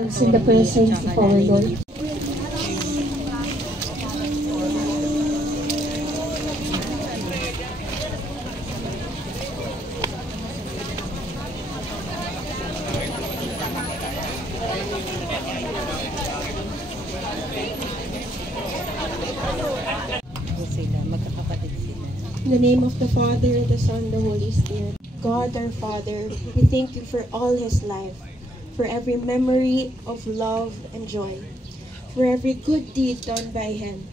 In the presence of our Lord. In the name of the Father, the Son, the Holy Spirit. God our Father, we thank you for all his life, for every memory of love and joy, for every good deed done by him,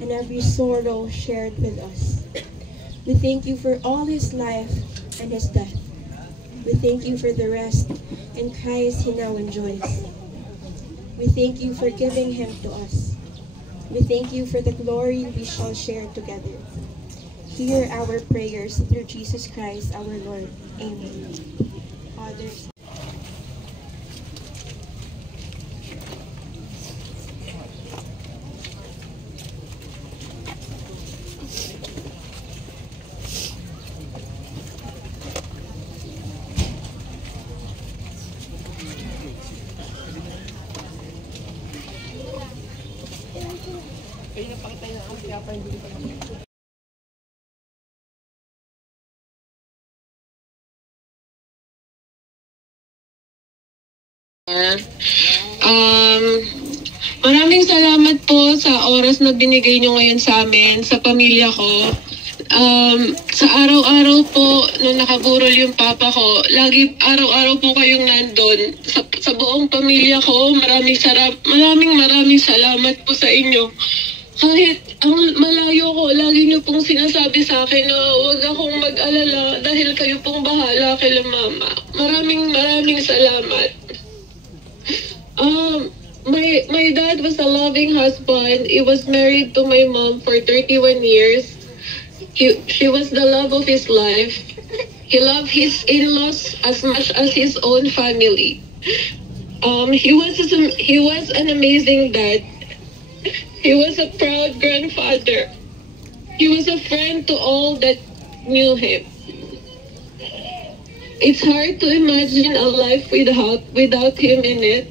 and every sorrow shared with us. We thank you for all his life and his death. We thank you for the rest in Christ he now enjoys. We thank you for giving him to us. We thank you for the glory we shall share together. Hear our prayers through Jesus Christ our Lord. Amen. Fathers. Maraming salamat po sa oras na binigay nyo ngayon sa amin, sa pamilya ko. Sa araw-araw po, nung nakaburol yung papa ko, lagi araw-araw po kayong nandun. Sa buong pamilya ko, maraming salamat po sa inyo. Kahit ang malayo ko, lagi nyo pong sinasabi sa akin na huwag akong mag-alala dahil kayo pong bahala kay mama. Maraming salamat. My dad was a loving husband. He was married to my mom for 31 years. She was the love of his life. He loved his in-laws as much as his own family. He was an amazing dad. He was a proud grandfather. He was a friend to all that knew him. It's hard to imagine a life without him in it.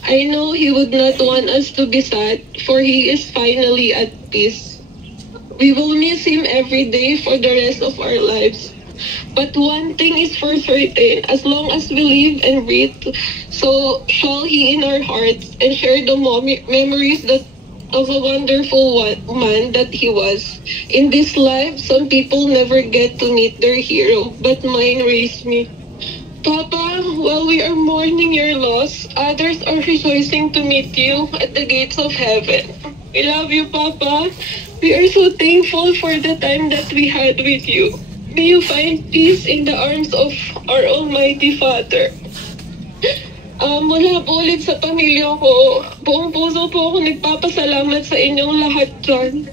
I know he would not want us to be sad, for he is finally at peace. We will miss him every day for the rest of our lives. But one thing is for certain, as long as we live and breathe, so shall he in our hearts and share the memories of a wonderful man that he was. In this life, some people never get to meet their hero, but mine raised me. Papa, while we are mourning your loss, others are rejoicing to meet you at the gates of heaven. We love you, Papa. We are so thankful for the time that we had with you. May you find peace in the arms of our Almighty Father. Mula po ulit sa pamilya ko, buong puso po ako nagpapasalamat sa inyong lahat dyan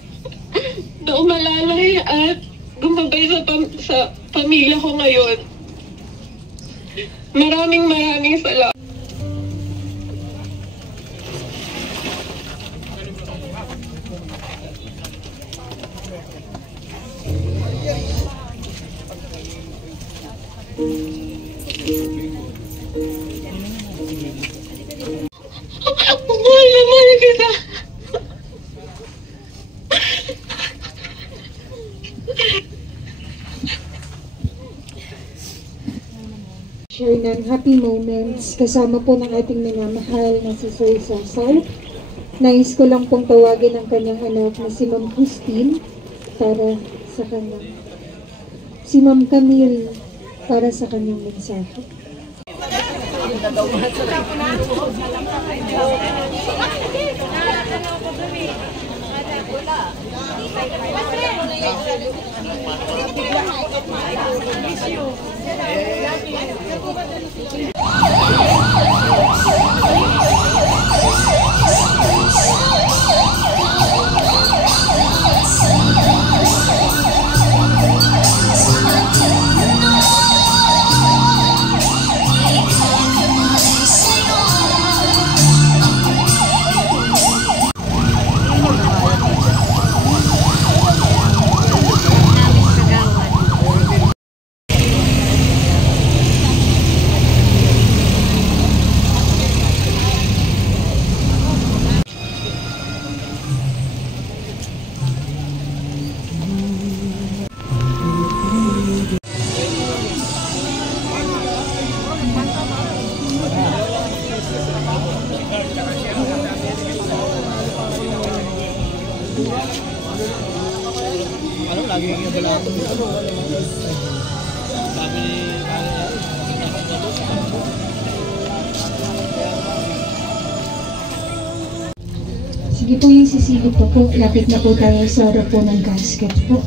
na umalalay at gumabay sa pamilya ko ngayon. Maraming salamat. Mahal naman kita. Share ng happy moments kasama po ng ating minamahal na si Sir Cesar. Nais ko lang pong tawagin ang kanyang anak na si Ma'am Christine para sa kanyang, si Ma'am Camille para sa kanyang mensahe. Sige po yung sisilip pa po. Lapit na po tayo sa harap po ng casket po.